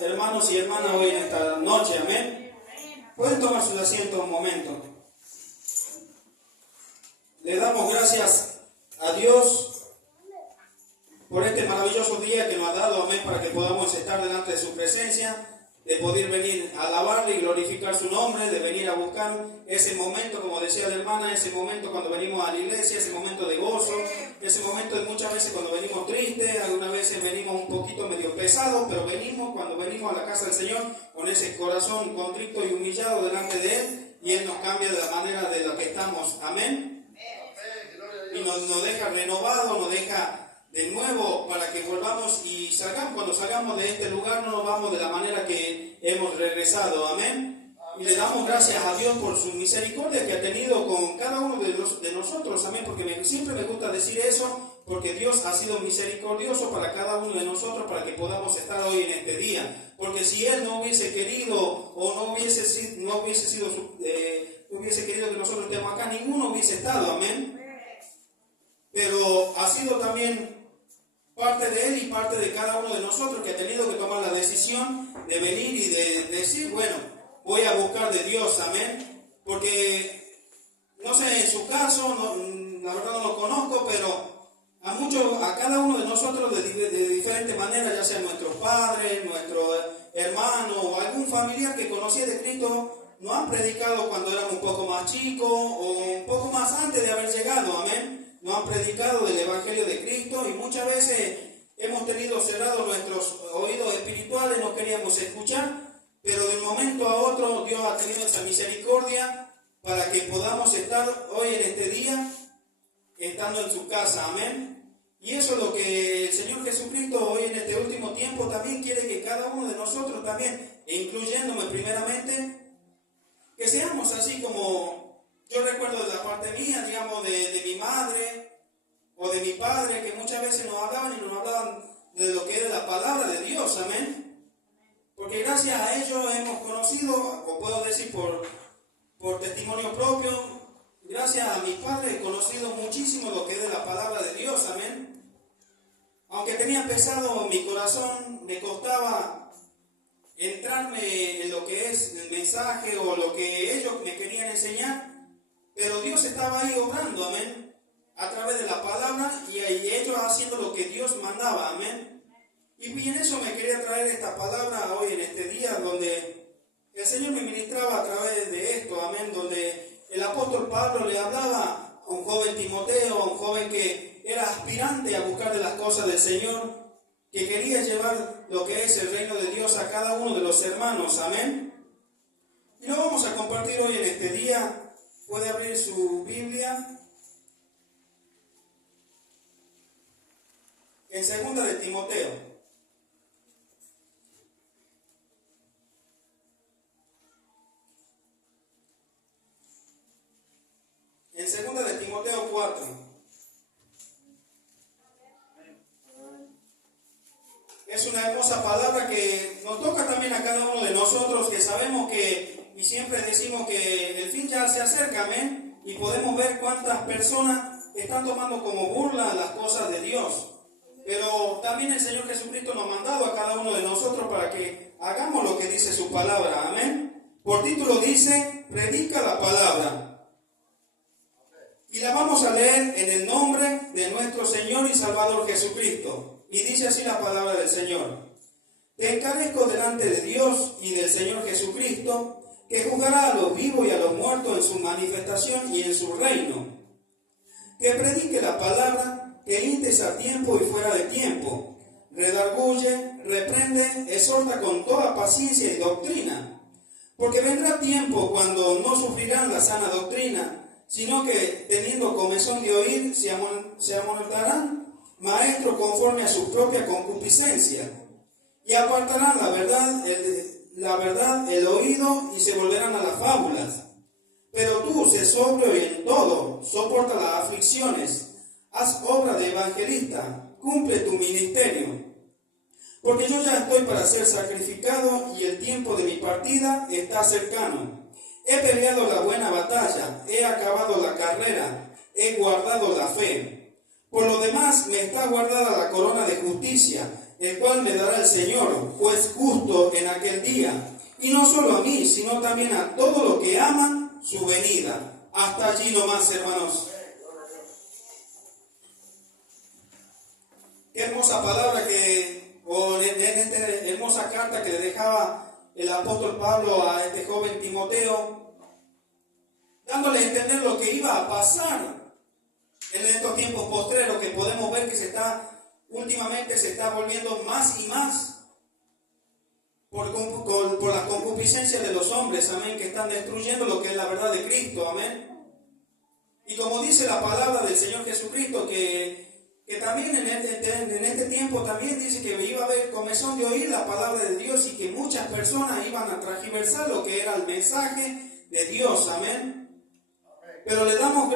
hermanos y hermanas hoy en esta noche, amén. Pueden tomar sus asientos un momento. Le damos gracias a Dios por este maravilloso día que nos ha dado, amén, para que podamos estar delante de su presencia, de poder venir a alabarle y glorificar su nombre, de venir a buscar ese momento, como decía la hermana, ese momento cuando venimos a la iglesia, ese momento de gozo, ese momento de muchas veces cuando venimos tristes, algunas veces venimos un poquito medio pesados, pero cuando venimos a la casa del Señor con ese corazón contrito y humillado delante de Él, y Él nos cambia de la manera de la que estamos, amén, y nos deja renovados, nos deja de nuevo para que volvamos y salgamos. Cuando salgamos de este lugar no nos vamos de la manera que hemos regresado, amén. Y le damos gracias a Dios por su misericordia que ha tenido con cada uno de nosotros, amén, porque siempre me gusta decir eso, porque Dios ha sido misericordioso para cada uno de nosotros para que podamos estar hoy en este día, porque si Él no hubiese querido o no hubiese querido que nosotros estemos acá, ninguno hubiese estado, amén. Pero ha sido también parte de Él y parte de cada uno de nosotros que ha tenido que tomar la decisión de venir y de decir, bueno, voy a buscar de Dios, amén. Porque, no sé, en su caso, la verdad no lo conozco, pero a cada uno de nosotros de diferentes maneras, ya sea nuestros padres, nuestro hermano o algún familiar que conocía de Cristo, nos han predicado cuando éramos un poco más chicos o un poco más antes de haber llegado, amén. Nos han predicado del Evangelio de Cristo y muchas veces hemos tenido cerrados nuestros oídos espirituales, no queríamos escuchar, pero de un momento a otro Dios ha tenido esa misericordia para que podamos estar hoy en este día, estando en su casa, amén. Y eso es lo que el Señor Jesucristo hoy en este último tiempo también quiere que cada uno de nosotros también, e incluyéndome primeramente, que seamos así como... Yo recuerdo de la parte mía, digamos, de mi madre o de mi padre, que muchas veces nos hablaban y nos hablaban de lo que era la palabra de Dios, amén. Porque gracias a ellos hemos conocido, o puedo decir por testimonio propio, gracias a mis padres he conocido muchísimo lo que es la palabra de Dios, amén. Aunque tenía pesado mi corazón, me costaba entrarme en lo que es el mensaje o lo que ellos me querían enseñar. Pero Dios estaba ahí obrando, amén, a través de la palabra y ellos haciendo lo que Dios mandaba, amén. Y en eso me quería traer esta palabra hoy en este día, donde el Señor me ministraba a través de esto, amén, donde el apóstol Pablo le hablaba a un joven Timoteo, a un joven que era aspirante a buscar de las cosas del Señor, que quería llevar lo que es el reino de Dios a cada uno de los hermanos, amén. Y lo vamos a compartir hoy en este día. Puede abrir su Biblia en 2 de Timoteo. En 2 de Timoteo 4. Es una hermosa palabra que nos toca también a cada uno de nosotros, que sabemos que y siempre decimos que el fin ya se acerca, amén, y podemos ver cuántas personas están tomando como burla las cosas de Dios. Pero también el Señor Jesucristo nos ha mandado a cada uno de nosotros para que hagamos lo que dice su palabra, amén. Por título dice, predica la palabra. Y la vamos a leer en el nombre de nuestro Señor y Salvador Jesucristo. Y dice así la palabra del Señor. Te encarezco delante de Dios y del Señor Jesucristo, que juzgará a los vivos y a los muertos en su manifestación y en su reino. Que predique la palabra, que instes a tiempo y fuera de tiempo. Redarguye, reprende, exhorta con toda paciencia y doctrina. Porque vendrá tiempo cuando no sufrirán la sana doctrina, sino que, teniendo comezón de oír, se amonestarán maestros conforme a su propia concupiscencia. Y apartarán la verdad, el oído, y se volverán a las fábulas. Pero tú, sé sobrio y en todo, soporta las aflicciones, haz obra de evangelista, cumple tu ministerio. Porque yo ya estoy para ser sacrificado y el tiempo de mi partida está cercano. He peleado la buena batalla, he acabado la carrera, he guardado la fe. Por lo demás me está guardada la corona de justicia, el cual me dará el Señor, juez justo en aquel día. Y no solo a mí, sino también a todos los que aman su venida. Hasta allí nomás, hermanos. Qué hermosa palabra en esta hermosa carta que le dejaba el apóstol Pablo a este joven Timoteo, dándole a entender lo que iba a pasar en estos tiempos postreros, que podemos ver que últimamente se está volviendo más y más por las concupiscencias de los hombres, amén, que están destruyendo lo que es la verdad de Cristo, amén. Y como dice la palabra del Señor Jesucristo, que también en este tiempo también dice que iba a haber comezón de oír la palabra de Dios y que muchas personas iban a transgiversar lo que era el mensaje de Dios, amén. Pero le damos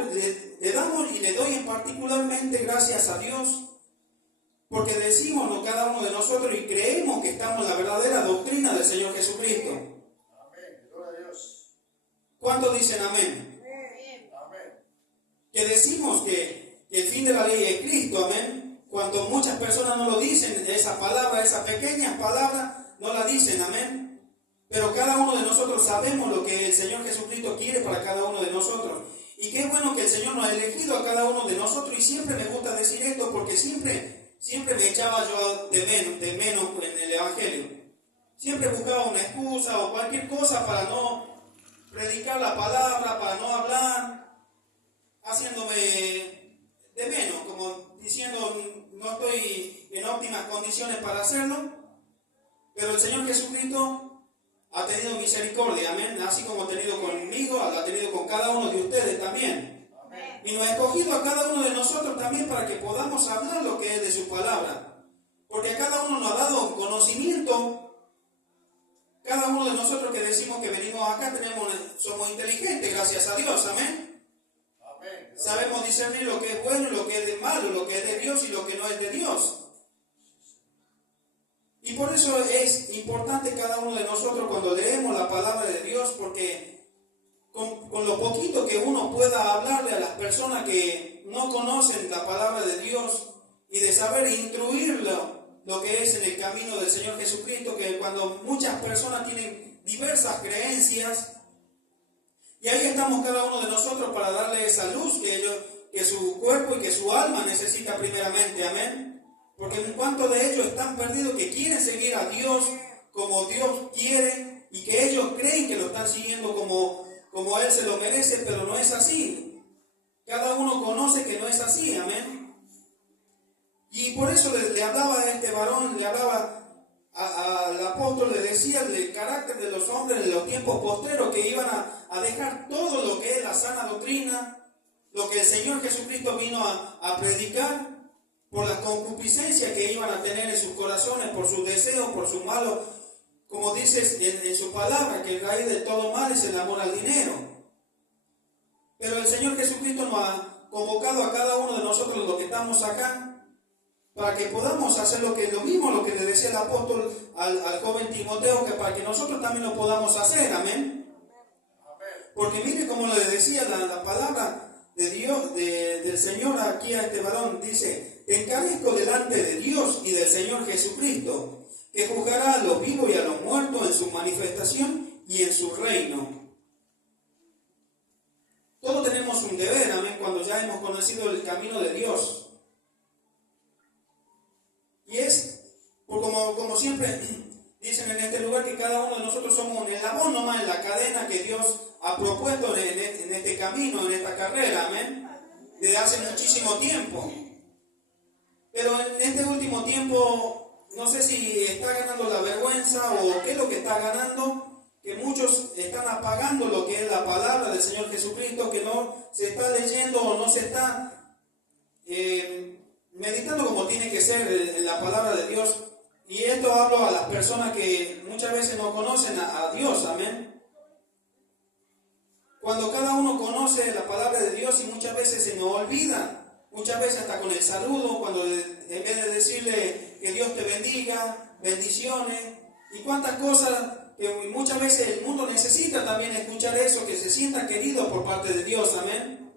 y le doy en particularmente gracias a Dios, porque decimos cada uno de nosotros y creemos que estamos en la verdadera doctrina del Señor Jesucristo. Amén. Gloria a Dios. ¿Cuántos dicen amén? Amén. Que decimos que el fin de la ley es Cristo, amén. Cuando muchas personas no lo dicen, esa palabra, esa pequeña palabra, no la dicen, amén. Pero cada uno de nosotros sabemos lo que el Señor Jesucristo quiere para cada uno de nosotros. Y qué bueno que el Señor nos ha elegido a cada uno de nosotros, y siempre me gusta decir esto porque siempre me echaba yo de menos en el Evangelio. Siempre buscaba una excusa o cualquier cosa para no predicar la palabra, para no hablar, haciéndome de menos, como diciendo no estoy en óptimas condiciones para hacerlo. Pero el Señor Jesucristo ha tenido misericordia, amén, así como ha tenido conmigo, ha tenido con cada uno de ustedes también. Y nos ha escogido a cada uno de nosotros también para que podamos hablar lo que es de su palabra. Porque a cada uno nos ha dado conocimiento. Cada uno de nosotros que decimos que venimos acá somos inteligentes, gracias a Dios, amén. Amén. Sabemos discernir lo que es bueno y lo que es de malo, lo que es de Dios y lo que no es de Dios. Y por eso es importante cada uno de nosotros cuando leemos la palabra de Dios, porque con lo poquito que uno pueda hablarle a las personas que no conocen la palabra de Dios y de saber instruirlo lo que es en el camino del Señor Jesucristo, que cuando muchas personas tienen diversas creencias, y ahí estamos cada uno de nosotros para darle esa luz que su cuerpo y que su alma necesita primeramente, amén. Porque en cuanto de ellos están perdidos, que quieren seguir a Dios como Dios quiere, y que ellos creen que lo están siguiendo como Él se lo merece, pero no es así. Cada uno conoce que no es así, amén. Y por eso le hablaba a este varón, le hablaba al apóstol, le decía el carácter de los hombres en los tiempos postreros, que iban a dejar todo lo que es la sana doctrina, lo que el Señor Jesucristo vino a predicar, por las concupiscencias que iban a tener en sus corazones, por sus deseos, por sus malos. Como dices en su palabra, que el raíz de todo mal es el amor al dinero. Pero el Señor Jesucristo nos ha convocado a cada uno de nosotros, los que estamos acá, para que podamos hacer lo mismo que le decía el apóstol al joven Timoteo, que para que nosotros también lo podamos hacer, amén. Porque mire como le decía la palabra de Dios, del Señor aquí a este varón, dice: te encarezco delante de Dios y del Señor Jesucristo, que juzgará a los vivos y a los muertos en su manifestación y en su reino. Todos tenemos un deber, amén, cuando ya hemos conocido el camino de Dios. Y es, como siempre dicen en este lugar, que cada uno de nosotros somos un eslabón nomás en la cadena que Dios ha propuesto en este camino, en esta carrera, amén, desde hace muchísimo tiempo. Pero en este último tiempo, no sé si está ganando la vergüenza o qué es lo que está ganando, que muchos están apagando lo que es la palabra del Señor Jesucristo, que no se está leyendo o no se está meditando como tiene que ser en la palabra de Dios. Y esto hablo a las personas que muchas veces no conocen a Dios, amén. Cuando cada uno conoce la palabra de Dios y muchas veces se nos olvida, muchas veces hasta con el saludo, cuando en vez de decirle que Dios te bendiga, bendiciones, y cuántas cosas que muchas veces el mundo necesita también escuchar eso, que se sienta querido por parte de Dios, amén.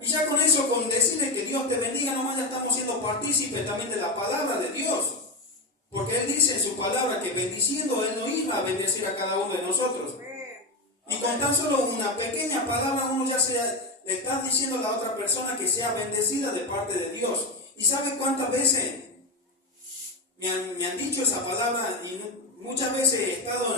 Y Y ya con eso, con decirle que Dios te bendiga, nomás ya estamos siendo partícipes también de la palabra de Dios. Porque Él dice en su palabra que bendiciendo Él no iba a bendecir a cada uno de nosotros. Y con tan solo una pequeña palabra uno ya le está diciendo a la otra persona que sea bendecida de parte de Dios. ¿Y sabe cuántas veces me han dicho esa palabra? Y muchas veces he estado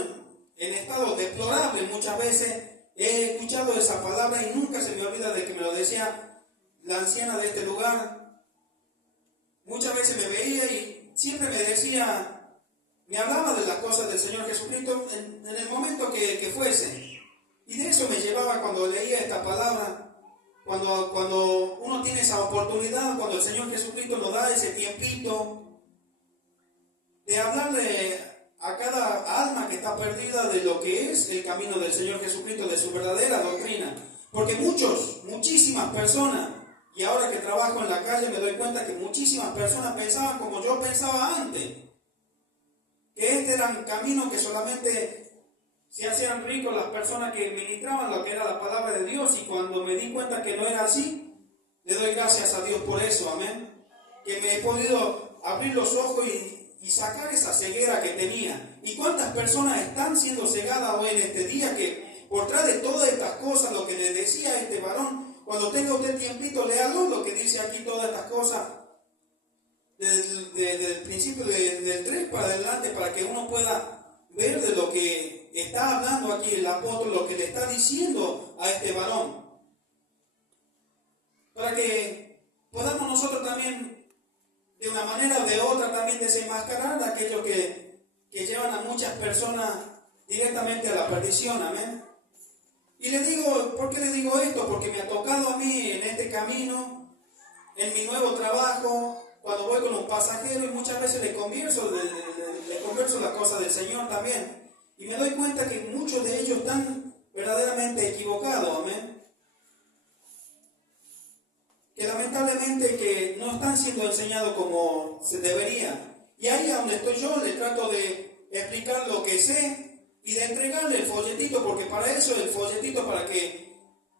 en estado deplorable, muchas veces he escuchado esa palabra y nunca se me olvida de que me lo decía la anciana de este lugar. Muchas veces me veía y siempre me decía, me hablaba de las cosas del Señor Jesucristo en el momento que fuese. Y de eso me llevaba cuando leía esta palabra, cuando uno tiene esa oportunidad, cuando el Señor Jesucristo nos da ese tiempito de hablarle a cada alma que está perdida de lo que es el camino del Señor Jesucristo, de su verdadera doctrina. Porque muchísimas personas, y ahora que trabajo en la calle me doy cuenta que muchísimas personas pensaban como yo pensaba antes, que este era un camino que solamente se hacían ricos las personas que ministraban lo que era la palabra de Dios, y cuando me di cuenta que no era así, le doy gracias a Dios por eso, amén. Que me he podido abrir los ojos y sacar esa ceguera que tenía. ¿Y cuántas personas están siendo cegadas hoy en este día que por detrás de todas estas cosas, lo que le decía a este varón, cuando tenga usted tiempito, léalo lo que dice aquí todas estas cosas, desde el principio del 3 para adelante, para que uno pueda ver de lo que está hablando aquí el apóstol, lo que le está diciendo a este varón, para que podamos nosotros también, de una manera o de otra, también desenmascarar a aquellos que llevan a muchas personas directamente a la perdición, amén. Y le digo, ¿por qué le digo esto? Porque me ha tocado a mí en este camino, en mi nuevo trabajo, cuando voy con un pasajero, y muchas veces le converso las cosas del Señor también. Y me doy cuenta que muchos de ellos están verdaderamente equivocados, amén. Que lamentablemente que no están siendo enseñados como se debería. Y ahí a donde estoy yo le trato de explicar lo que sé y de entregarle el folletito, porque para eso el folletito, para que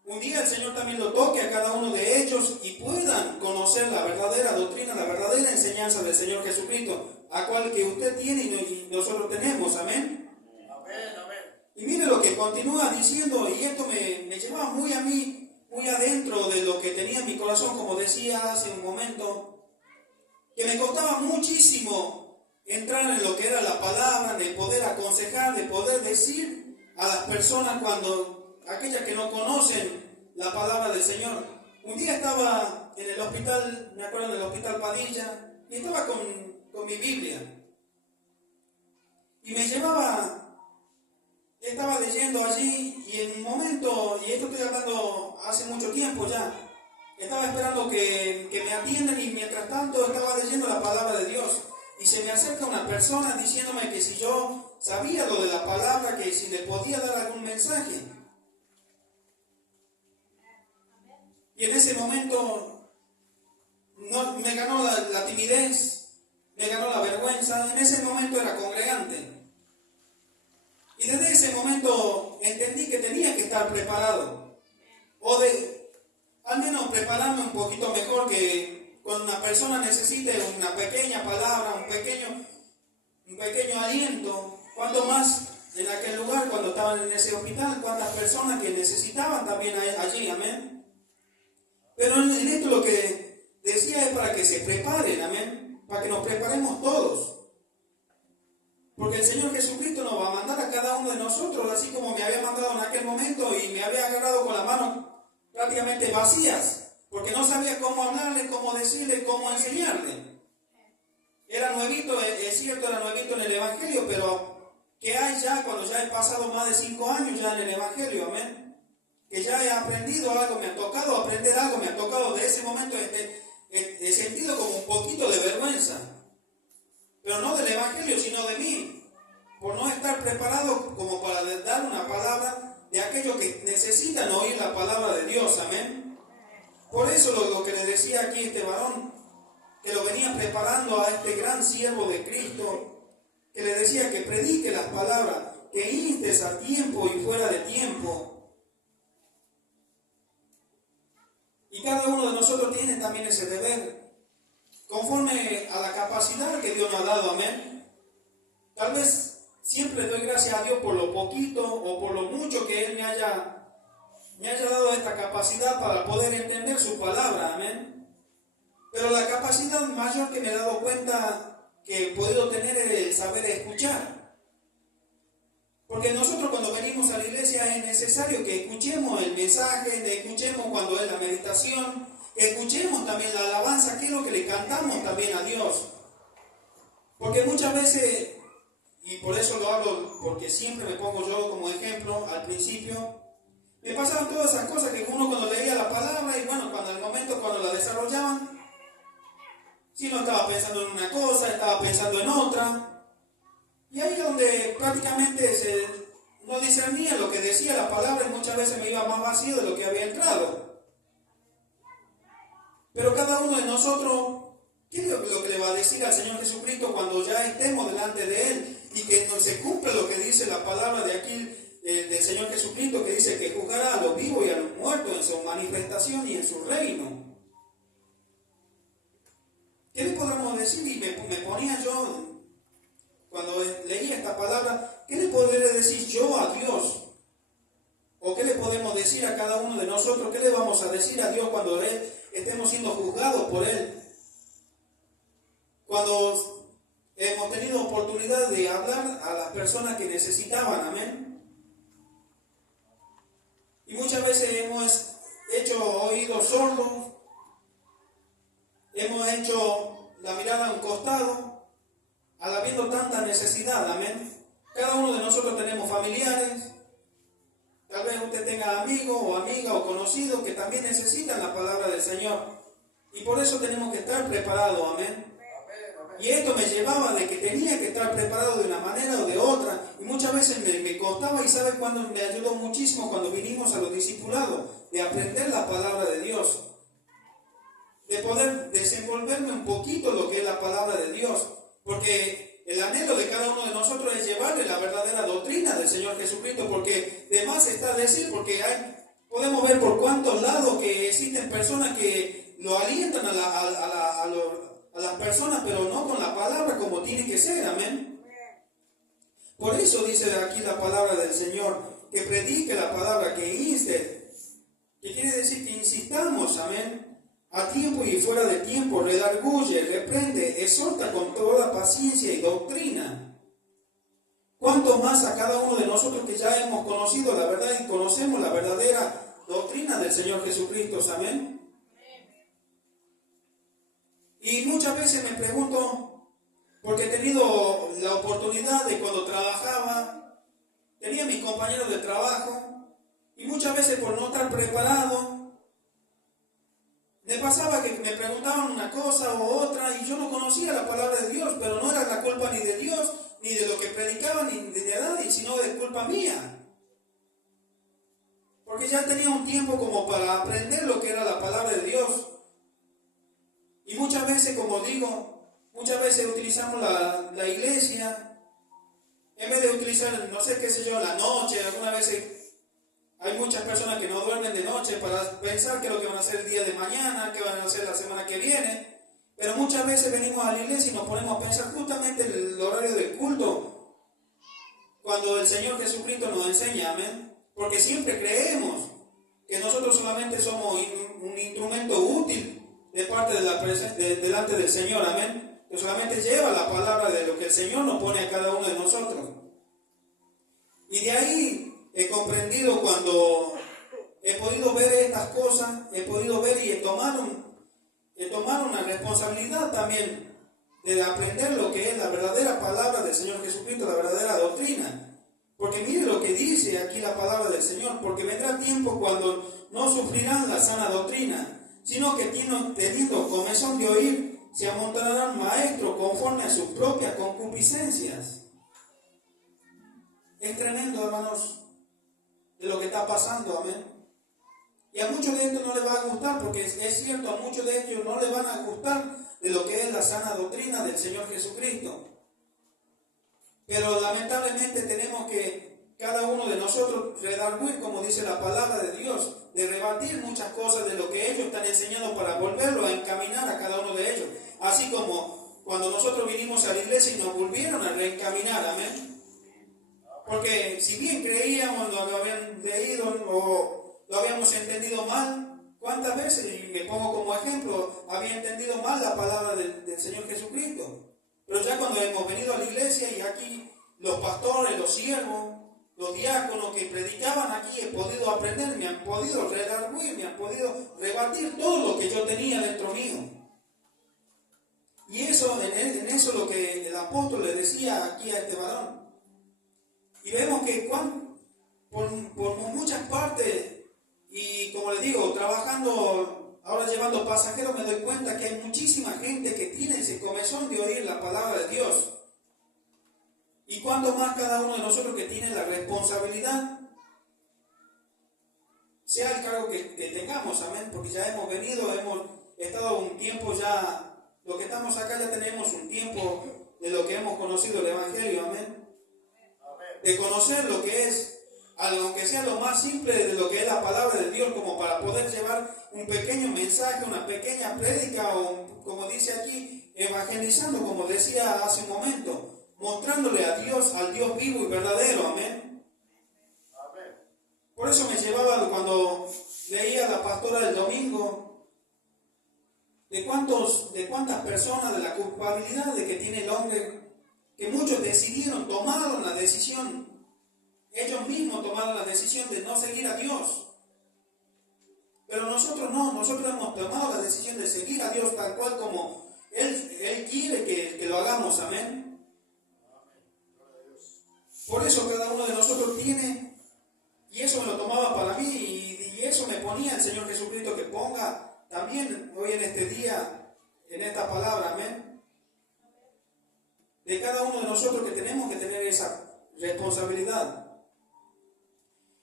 un día el Señor también lo toque a cada uno de ellos y puedan conocer la verdadera doctrina, la verdadera enseñanza del Señor Jesucristo, a cual que usted tiene y nosotros tenemos, amén. Amén, amén. Y mire lo que continúa diciendo, y esto me llevaba muy a mí, muy adentro de lo que tenía en mi corazón, como decía hace un momento, que me costaba muchísimo entrar en lo que era la palabra, de poder aconsejar, de poder decir a las personas cuando aquellas que no conocen la palabra del Señor. Un día estaba en el hospital, me acuerdo del hospital Padilla, y estaba con mi Biblia. Y me estaba leyendo allí, y en un momento, y esto estoy hablando hace mucho tiempo ya, estaba esperando que me atiendan, y mientras tanto estaba leyendo la palabra de Dios. Y se me acerca una persona diciéndome que si yo sabía lo de la palabra, que si le podía dar algún mensaje. Y en ese momento me ganó la timidez, me ganó la vergüenza. En ese momento era congregante. Y desde ese momento entendí que tenía que estar preparado. Al menos prepararme un poquito mejor, que cuando una persona necesite una pequeña palabra, un pequeño aliento, cuanto más en aquel lugar, cuando estaban en ese hospital, cuántas personas que necesitaban también allí, amén. Pero en esto lo que decía es para que se preparen, amén, para que nos preparemos todos. Porque el Señor Jesucristo nos va a mandar a cada uno de nosotros, así como me había mandado en aquel momento y me había agarrado con las manos prácticamente vacías, porque no sabía cómo hablarle, cómo decirle, cómo enseñarle. Era nuevito, es cierto, era nuevito en el Evangelio, pero ¿qué hay ya cuando ya he pasado más de 5 años ya en el Evangelio? Amén. Que ya he aprendido algo, me ha tocado aprender algo, me ha tocado de ese momento, he sentido como un poquito de vergüenza. Pero no del Evangelio, sino de mí, por no estar preparado como para dar una palabra de aquellos que necesitan oír la palabra de Dios, amén. Por eso lo que le decía aquí este varón, que lo venía preparando a este gran siervo de Cristo, que le decía que predique las palabras, que instes a tiempo y fuera de tiempo. Y cada uno de nosotros tiene también ese deber, conforme a la capacidad que Dios nos ha dado, amén. Tal vez siempre doy gracias a Dios por lo poquito o por lo mucho que Él me haya dado esta capacidad para poder entender su palabra, amén. Pero la capacidad mayor que me he dado cuenta que he podido tener es el saber escuchar. Porque nosotros cuando venimos a la iglesia es necesario que escuchemos el mensaje, que escuchemos cuando es la meditación, que escuchemos también la alabanza, que es lo que le cantamos también a Dios. Porque muchas veces, y por eso lo hablo, porque siempre me pongo yo como ejemplo al principio, me pasaban todas esas cosas que uno cuando leía la palabra y bueno, cuando el momento cuando la desarrollaban, si no estaba pensando en una cosa, estaba pensando en otra. Y ahí es donde prácticamente no discernía lo que decía la palabra y muchas veces me iba más vacío de lo que había entrado. Pero cada uno de nosotros, ¿qué es lo que le va a decir al Señor Jesucristo cuando ya estemos delante de Él y que no se cumple lo que dice la palabra de aquí del Señor Jesucristo, que dice que juzgará a los vivos y a los muertos en su manifestación y en su reino? ¿Qué le podemos decir? Y me ponía yo, cuando leía esta palabra, ¿qué le podré decir yo a Dios? ¿O qué le podemos decir a cada uno de nosotros? ¿Qué le vamos a decir a Dios cuando estemos siendo juzgados por Él? Cuando hemos tenido oportunidad de hablar a las personas que necesitaban, amén. Y muchas veces hemos hecho oídos sordos, hemos hecho la mirada a un costado, al habiendo tanta necesidad, amén. Cada uno de nosotros tenemos familiares, tal vez usted tenga amigos o amigas o conocidos que también necesitan la palabra del Señor. Y por eso tenemos que estar preparados, amén. Y esto me llevaba de que tenía que estar preparado de una manera o de otra. Y muchas veces me costaba, y ¿sabe cuándo me ayudó muchísimo? Cuando vinimos a los discipulados, de aprender la palabra de Dios. De poder desenvolverme un poquito lo que es la palabra de Dios. Porque el anhelo de cada uno de nosotros es llevarle la verdadera doctrina del Señor Jesucristo. Porque de más está decir, porque podemos ver por cuántos lados que existen personas que lo alientan a las personas, pero no con la palabra como tiene que ser, amén. Por eso dice aquí la palabra del Señor, que predique la palabra, que inste, que quiere decir que insistamos, amén, a tiempo y fuera de tiempo, redarguye, reprende, exhorta con toda paciencia y doctrina. Cuanto más a cada uno de nosotros que ya hemos conocido la verdad y conocemos la verdadera doctrina del Señor Jesucristo, amén. Y muchas veces me pregunto, porque he tenido la oportunidad de cuando trabajaba, tenía mis compañeros de trabajo, y muchas veces por no estar preparado, me pasaba que me preguntaban una cosa u otra, y yo no conocía la palabra de Dios, pero no era la culpa ni de Dios, ni de lo que predicaban, ni de nadie, sino de culpa mía. Porque ya tenía un tiempo como para aprender lo que era la palabra de Dios. Y muchas veces, como digo, muchas veces utilizamos la iglesia, en vez de utilizar, no sé qué sé yo, la noche, algunas veces hay muchas personas que no duermen de noche para pensar qué es lo que van a hacer el día de mañana, qué van a hacer la semana que viene. Pero muchas veces venimos a la iglesia y nos ponemos a pensar justamente en el horario del culto, cuando el Señor Jesucristo nos enseña, amén. Porque siempre creemos que nosotros solamente somos un instrumento útil de parte delante del Señor, amén. Que solamente lleva la palabra de lo que el Señor nos pone a cada uno de nosotros. Y de ahí he comprendido, cuando he podido ver estas cosas, he podido ver y he tomado una responsabilidad también de aprender lo que es la verdadera palabra del Señor Jesucristo, la verdadera doctrina. Porque mire lo que dice aquí la palabra del Señor, porque vendrá tiempo cuando no sufrirán la sana doctrina, sino que teniendo comezón de oír, se amontonarán maestros conforme a sus propias concupiscencias. Es tremendo, hermanos, de lo que está pasando, amén. Y a muchos de estos no les va a gustar, porque es cierto, a muchos de ellos no les van a gustar de lo que es la sana doctrina del Señor Jesucristo. Pero lamentablemente tenemos que, cada uno de nosotros, redarguir, como dice la palabra de Dios, de rebatir muchas cosas de lo que ellos están enseñando para volverlo a encaminar a cada uno de ellos. Así como cuando nosotros vinimos a la iglesia y nos volvieron a reencaminar, amén. Porque si bien creíamos, lo habían leído o lo habíamos entendido mal, ¿cuántas veces, y me pongo como ejemplo, había entendido mal la palabra del Señor Jesucristo? Pero ya cuando hemos venido a la iglesia y aquí los pastores, los siervos, los diáconos que predicaban aquí, he podido aprender, me han podido redarguir, me han podido rebatir todo lo que yo tenía dentro mío. Y eso, en eso lo que el apóstol le decía aquí a este varón. Y vemos que por muchas partes, y como les digo, trabajando, ahora llevando pasajeros, me doy cuenta que hay muchísima gente que tiene ese comezón de oír la palabra de Dios. Y cuánto más cada uno de nosotros que tiene la responsabilidad, sea el cargo que tengamos, amén, porque ya hemos venido, hemos estado un tiempo ya, lo que estamos acá ya tenemos un tiempo de lo que hemos conocido el Evangelio, amén, de conocer lo que es, aunque sea lo más simple de lo que es la palabra de Dios, como para poder llevar un pequeño mensaje, una pequeña prédica, o como dice aquí, evangelizando, como decía hace un momento, mostrándole a Dios, al Dios vivo y verdadero, amén. Por eso me llevaba cuando leía a la pastora del domingo, de cuántas personas, de la culpabilidad de que tiene el hombre, que muchos tomaron la decisión, ellos mismos tomaron la decisión de no seguir a Dios. Pero nosotros no, nosotros hemos tomado la decisión de seguir a Dios tal cual como Él quiere que lo hagamos, amén. Por eso cada uno de nosotros tiene, y eso me lo tomaba para mí, y eso me ponía el Señor Jesucristo que ponga también hoy en este día, en esta palabra, amén. De cada uno de nosotros que tenemos que tener esa responsabilidad.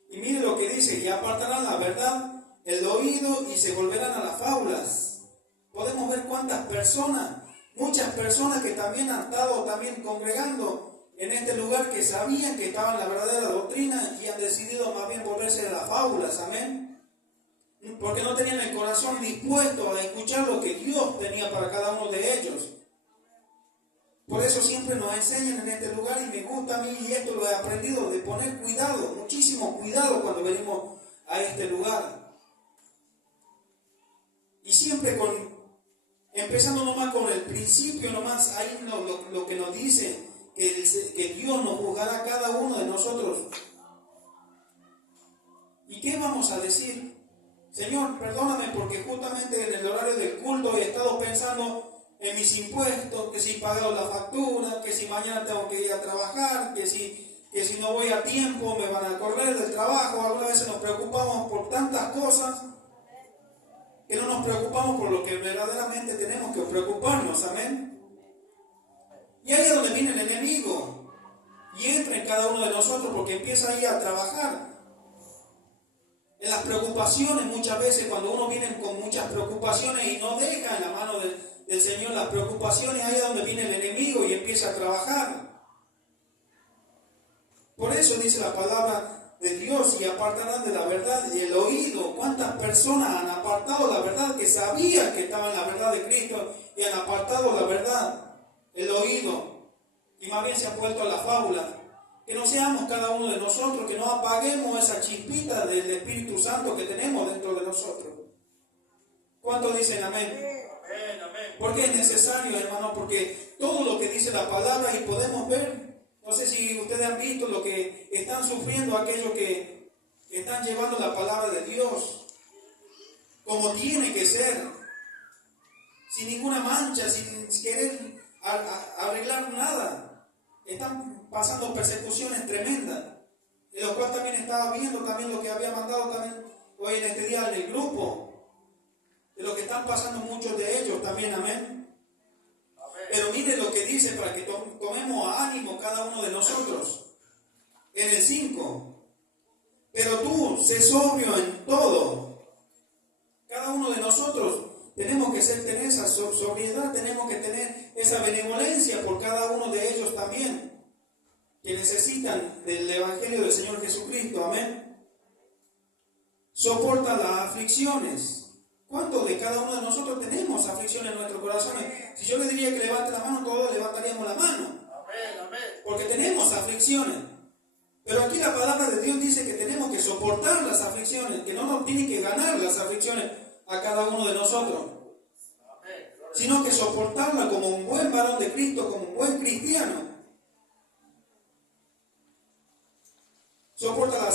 Y mire lo que dice, y apartarán la verdad el oído y se volverán a las fábulas. Podemos ver cuántas personas, muchas personas que también han estado también congregando en este lugar, que sabían que estaba en la verdadera doctrina y han decidido más bien volverse a las fábulas, amén. Porque no tenían el corazón dispuesto a escuchar lo que Dios tenía para cada uno de ellos. Por eso siempre nos enseñan en este lugar, y me gusta a mí, y esto lo he aprendido, de poner cuidado, muchísimo cuidado cuando venimos a este lugar. Y siempre empezando nomás con el principio, nomás ahí lo que nos dice, que Dios nos juzgará a cada uno de nosotros. ¿Y qué vamos a decir? Señor, perdóname porque justamente en el horario del culto he estado pensando en mis impuestos, que si he pagado la factura, que si mañana tengo que ir a trabajar, que si no voy a tiempo me van a correr del trabajo. Algunas veces nos preocupamos por tantas cosas que no nos preocupamos por lo que verdaderamente tenemos que preocuparnos, amén. Y ahí es donde viene el enemigo y entra en cada uno de nosotros, porque empieza ahí a trabajar en las preocupaciones. Muchas veces cuando uno viene con muchas preocupaciones y no deja en la mano del Señor las preocupaciones, ahí es donde viene el enemigo y empieza a trabajar. Por eso dice la palabra de Dios, y apartarán de la verdad y el oído. ¿Cuántas personas han apartado la verdad, que sabían que estaban en la verdad de Cristo, y han apartado la verdad, el oído, y más bien se han puesto a la fábula? Que no seamos cada uno de nosotros, que no apaguemos esa chispita del Espíritu Santo que tenemos dentro de nosotros. ¿Cuántos dicen amén? Amén, amén. Porque es necesario, hermano, porque todo lo que dice la palabra, y podemos ver, no sé si ustedes han visto lo que están sufriendo aquellos que están llevando la palabra de Dios como tiene que ser, sin ninguna mancha, sin querer arreglar nada. Están pasando persecuciones tremendas, de lo cual también estaba viendo también lo que había mandado también hoy en este día en el grupo, de lo que están pasando muchos de ellos también, amén. Pero mire lo que dice, para que tomemos ánimo cada uno de nosotros. En el 5, pero tú, sé sobrio en todo. Cada uno de nosotros tenemos que tener esa sobriedad, tenemos que tener esa benevolencia por cada uno de ellos también, que necesitan del Evangelio del Señor Jesucristo, amén. soporta las aflicciones. ¿Cuántos de cada uno de nosotros tenemos aflicciones en nuestro corazón? Si yo le diría que levante la mano, todos levantaríamos la mano. Amén, amén. Porque tenemos aflicciones. Pero aquí la palabra de Dios dice que tenemos que soportar las aflicciones, que no nos tiene que ganar las aflicciones a cada uno de nosotros, Amén. sino que soportarla como un buen varón de Cristo, como un buen cristiano. Soporta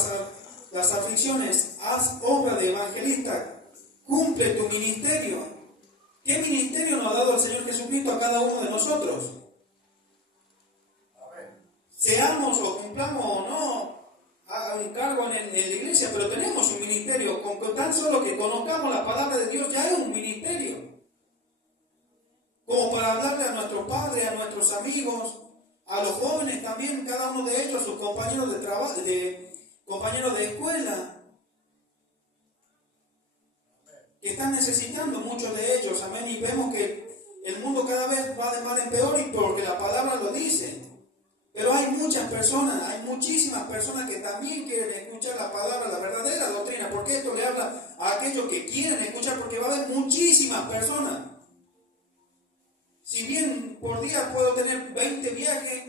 las aflicciones, haz obra de evangelista, cumple tu ministerio. ¿Qué ministerio nos ha dado el Señor Jesucristo a cada uno de nosotros? Amén. Seamos o cumplamos o no haga un cargo en la iglesia, pero tenemos un ministerio. Con tan solo que conozcamos la palabra de Dios ya es un ministerio. Como para hablarle a nuestros padres, a nuestros amigos, a los jóvenes también, cada uno de ellos, sus compañeros de trabajo, compañeros de escuela, que están necesitando muchos de ellos, amén, y vemos que el mundo cada vez va de mal en peor y porque la palabra lo dice. Pero hay muchas personas, hay muchísimas personas que también quieren escuchar la palabra, la verdadera doctrina, porque esto le habla a aquellos que quieren escuchar, porque va a haber muchísimas personas. Si bien por día puedo tener 20 viajes,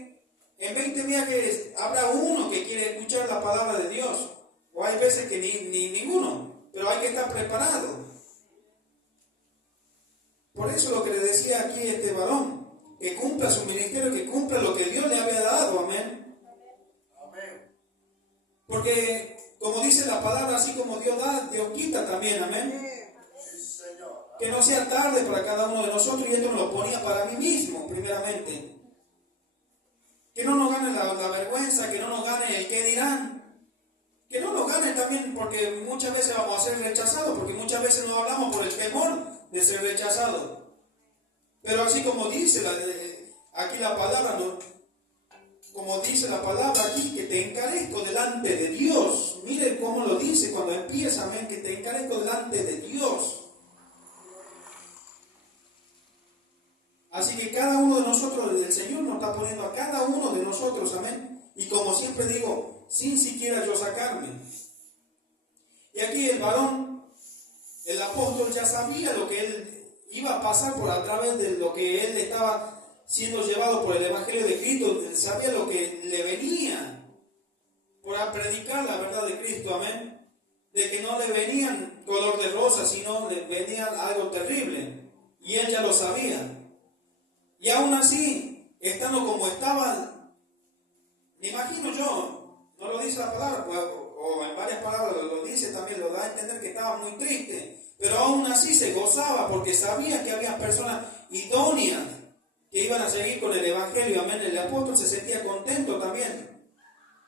en 20 viajes habrá uno que quiere escuchar la palabra de Dios, o hay veces que ni ninguno, pero hay que estar preparado. Por eso lo que le decía aquí este varón, que cumpla su ministerio, que cumpla lo que Dios le había dado, amén. Amén. Porque como dice la palabra, así como Dios da, Dios quita también, amén. Sí, Señor. Que no sea tarde para cada uno de nosotros, y esto me lo ponía para mí mismo, primeramente. Que no nos gane la vergüenza, que no nos gane el qué dirán. Que no nos gane también porque muchas veces vamos a ser rechazados, porque muchas veces no hablamos por el temor de ser rechazados. Pero así como dice aquí la palabra, ¿no? Como dice la palabra aquí, que te encarezco delante de Dios. Miren cómo lo dice cuando empieza, amén, que te encarezco delante de Dios. Así que cada uno de nosotros, el Señor nos está poniendo a cada uno de nosotros, amén. Y como siempre digo, sin siquiera yo sacarme. Y aquí el varón, el apóstol ya sabía lo que él iba a pasar por a través de lo que él estaba siendo llevado por el Evangelio de Cristo. Él sabía lo que le venía por a predicar la verdad de Cristo, amén. De que no le venían color de rosa, sino le venían algo terrible. Y él ya lo sabía. Y aún así, estando como estaba, me imagino yo, no lo dice la palabra, pues, o en varias palabras lo dice también, lo da a entender que estaba muy triste, pero aún así se gozaba porque sabía que había personas idóneas que iban a seguir con el Evangelio, amén. El apóstol se sentía contento también,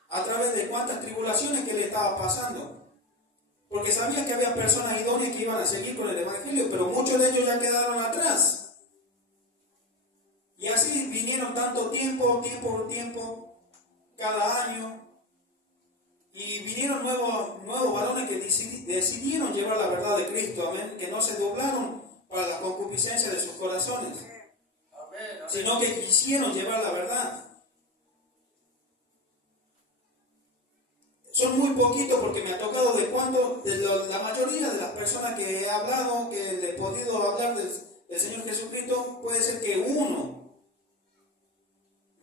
a través de cuántas tribulaciones que le estaba pasando, porque sabía que había personas idóneas que iban a seguir con el Evangelio, pero muchos de ellos ya quedaron atrás. Y así vinieron tanto tiempo, cada año, y vinieron nuevos varones que decidieron llevar la verdad de Cristo, amén, que no se doblaron para la concupiscencia de sus corazones, Amén. Amén. sino que quisieron llevar la verdad. Son muy poquitos porque me ha tocado la mayoría de las personas que he hablado, que le he podido hablar del Señor Jesucristo, puede ser que uno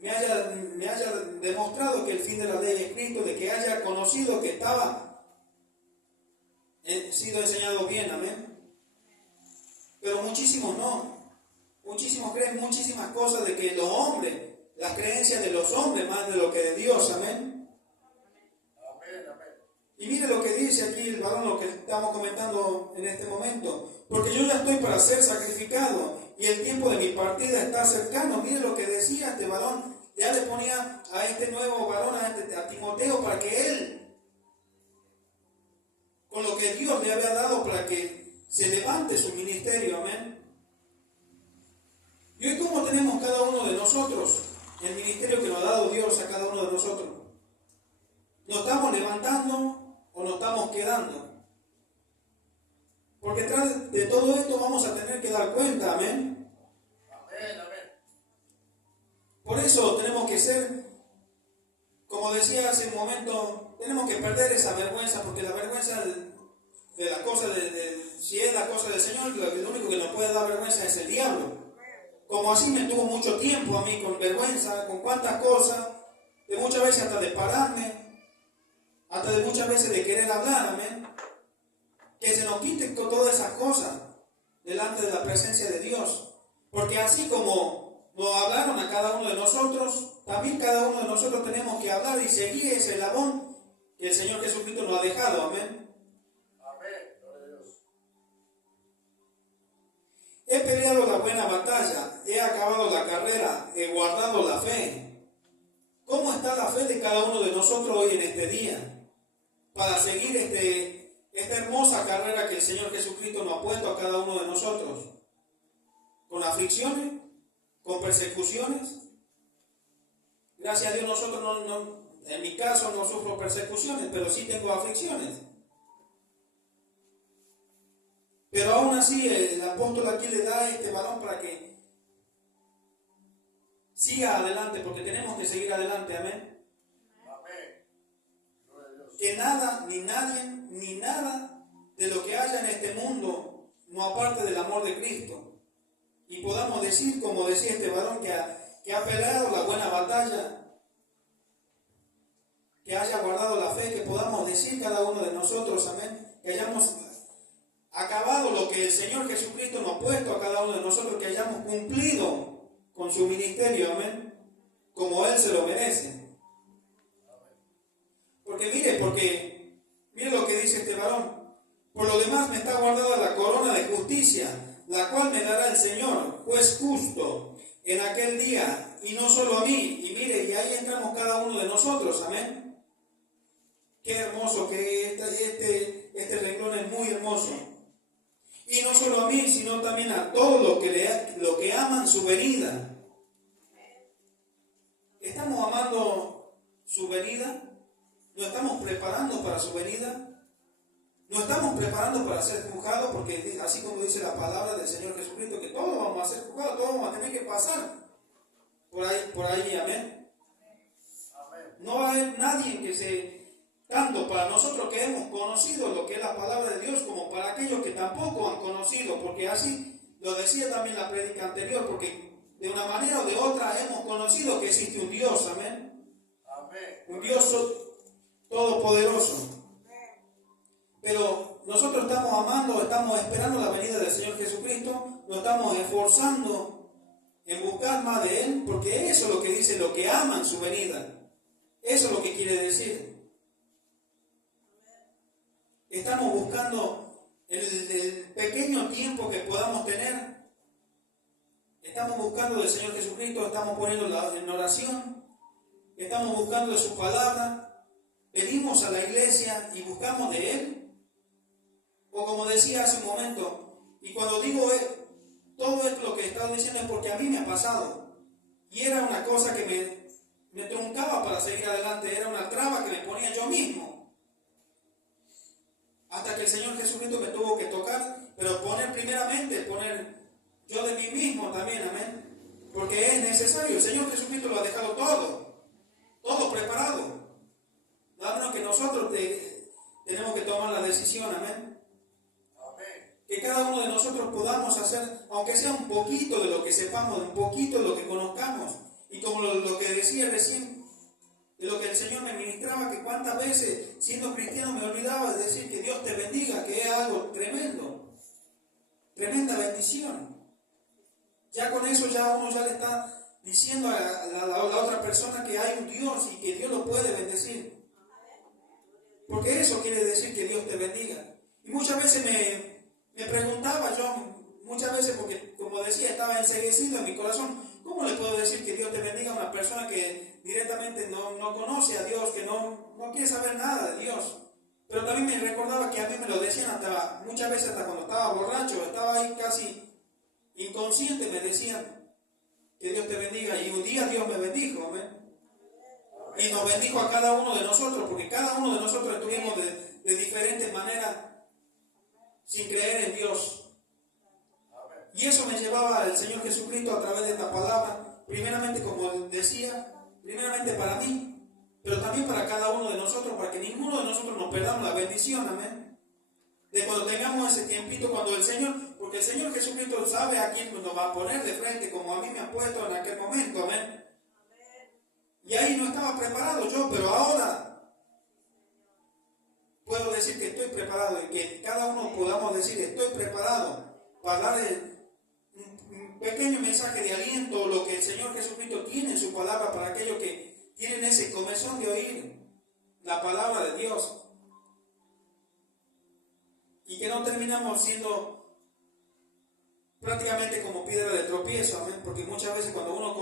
me haya demostrado que el fin de la ley es Cristo, de que haya conocido que estaba sido enseñado bien, amén. Pero muchísimos no. Muchísimos creen muchísimas cosas de que los hombres, las creencias de los hombres más de lo que de Dios, amén. Amén. Amén. Y mire lo que dice aquí el varón, lo que estamos comentando en este momento. Porque yo ya estoy para ser sacrificado y el tiempo de mi partida está cercano. Mire lo que decía este varón. Ya le ponía a este nuevo varón, a Timoteo, para que él, con lo que Dios le había dado, para que se levante su ministerio, amén. Y hoy, ¿cómo tenemos cada uno de nosotros el ministerio que nos ha dado Dios a cada uno de nosotros? ¿Nos estamos levantando o nos estamos quedando? Porque tras de todo esto vamos a tener que dar cuenta, amén. Amén. Amén. Por eso tenemos que ser, como decía hace un momento, tenemos que perder esa vergüenza, porque la vergüenza de la cosa si es la cosa del Señor, lo único que nos puede dar vergüenza es el diablo. Como así me tuvo mucho tiempo a mí con vergüenza, con cuantas cosas, de muchas veces hasta de pararme, hasta de muchas veces de querer hablar, amén. Que se nos quite con todas esas cosas delante de la presencia de Dios. Porque así como nos hablaron a cada uno de nosotros, también cada uno de nosotros tenemos que hablar y seguir ese eslabón que el Señor Jesucristo nos ha dejado, amén. Amén. Gloria a Dios. He peleado la buena batalla, he acabado la carrera, he guardado la fe. ¿Cómo está la fe de cada uno de nosotros hoy en este día? Para seguir esta hermosa carrera que el Señor Jesucristo nos ha puesto a cada uno de nosotros. ¿Con aflicciones? ¿Con persecuciones? Gracias a Dios nosotros en mi caso no sufro persecuciones, pero sí tengo aflicciones. Pero aún así el apóstol aquí le da a este varón para que siga adelante, porque tenemos que seguir adelante, amén. Amén. Gloria a Dios. Que nada, ni nadie, ni nada de lo que haya en este mundo no aparte del amor de Cristo. Y podamos decir, como decía este varón, que ha peleado la buena batalla, que haya guardado la fe, que podamos decir cada uno de nosotros, amén, que hayamos acabado lo que el Señor Jesucristo nos ha puesto a cada uno de nosotros, que hayamos cumplido con su ministerio, amén, como Él se lo merece. Porque mire lo que dice este varón. Por lo demás me está guardada la corona de justicia, la cual me dará el Señor, juez justo, en aquel día, y no solo a mí. Y mire, y ahí entramos cada uno de nosotros, amén. Qué hermoso que este renglón es muy hermoso. Y no solo a mí, sino también a todos los que aman su venida. ¿Estamos amando su venida? ¿Nos estamos preparando para su venida? ¿Nos estamos preparando para ser juzgados? Porque así como dice la palabra del Señor Jesucristo, que todos vamos a ser juzgados, todos vamos a tener que pasar por ahí, amén. Amén. No va a haber nadie tanto para nosotros que hemos conocido lo que es la palabra de Dios, como para aquellos que tampoco han conocido, porque así lo decía también la prédica anterior, porque de una manera o de otra hemos conocido que existe un Dios, amén. Amén. Un Dios todopoderoso. Pero nosotros estamos amando, estamos esperando la venida del Señor Jesucristo, nos estamos esforzando en buscar más de Él, porque eso es lo que dice, lo que aman su venida. Eso es lo que quiere decir. Estamos buscando el pequeño tiempo que podamos tener. Estamos buscando del Señor Jesucristo, estamos poniéndolo en oración, estamos buscando de su palabra, venimos a la iglesia y buscamos de Él. O como decía hace un momento, y cuando digo todo esto lo que he estado diciendo es porque a mí me ha pasado. Y era una cosa que me truncaba para seguir adelante, era una traba que me ponía yo mismo. Hasta que el Señor Jesucristo me tuvo que tocar, pero poner yo de mí mismo también, amén. Porque es necesario, el Señor Jesucristo lo ha dejado todo preparado. Nada menos que nosotros tenemos que tomar la decisión, amén. Que cada uno de nosotros podamos hacer, aunque sea un poquito de lo que sepamos, un poquito de lo que conozcamos. Y como lo que decía recién, de lo que el Señor me ministraba, que cuántas veces, siendo cristiano, me olvidaba de decir que Dios te bendiga, que es algo tremendo. Tremenda bendición. Ya con eso uno ya le está diciendo a la otra persona que hay un Dios y que Dios lo puede bendecir. Porque eso quiere decir que Dios te bendiga. Y muchas veces me preguntaba porque como decía, estaba enceguecido en mi corazón, ¿cómo le puedo decir que Dios te bendiga a una persona que directamente no conoce a Dios, que no quiere saber nada de Dios? Pero también me recordaba que a mí me lo decían muchas veces hasta cuando estaba borracho, estaba ahí casi inconsciente, me decían que Dios te bendiga, y un día Dios me bendijo, amén. Y nos bendijo a cada uno de nosotros, porque cada uno de nosotros estuvimos de diferentes maneras sin creer en Dios. Y eso me llevaba al Señor Jesucristo a través de esta palabra, primeramente, como decía, primeramente para mí, pero también para cada uno de nosotros, para que ninguno de nosotros nos perdamos la bendición, amén. de cuando tengamos ese tiempito, cuando el Señor, porque el Señor Jesucristo sabe a quién nos va a poner de frente, como a mí me ha puesto en aquel momento, amén. Y ahí no estaba preparado yo, pero ahora puedo decir que estoy preparado, y que cada uno podamos decir estoy preparado para dar un pequeño mensaje de aliento, lo que el Señor Jesucristo tiene en su palabra para aquellos que tienen ese comezón de oír la palabra de Dios. Y que no terminamos siendo prácticamente como piedra de tropiezo, amén. Porque muchas veces cuando uno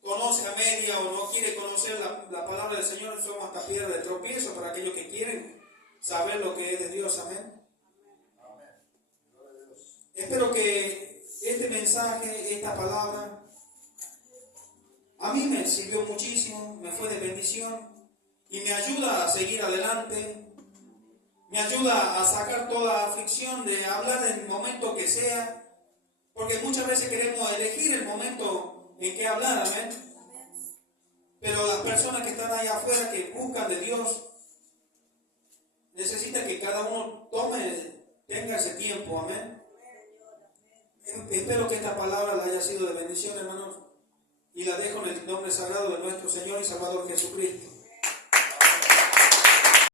conoce a media o no quiere conocer la palabra del Señor, somos hasta piedra de tropiezo para aquellos que quieren saber lo que es de Dios, amén. Amén. Gloria a Dios. Espero que este mensaje, esta palabra, a mí me sirvió muchísimo, me fue de bendición y me ayuda a seguir adelante. Me ayuda a sacar toda aflicción de hablar en el momento que sea, porque muchas veces queremos elegir el momento en que hablar, amén. Pero las personas que están allá afuera, que buscan de Dios, necesitan que cada uno tenga ese tiempo, amén. Espero que esta palabra le haya sido de bendición, hermanos, y la dejo en el nombre sagrado de nuestro Señor y Salvador Jesucristo.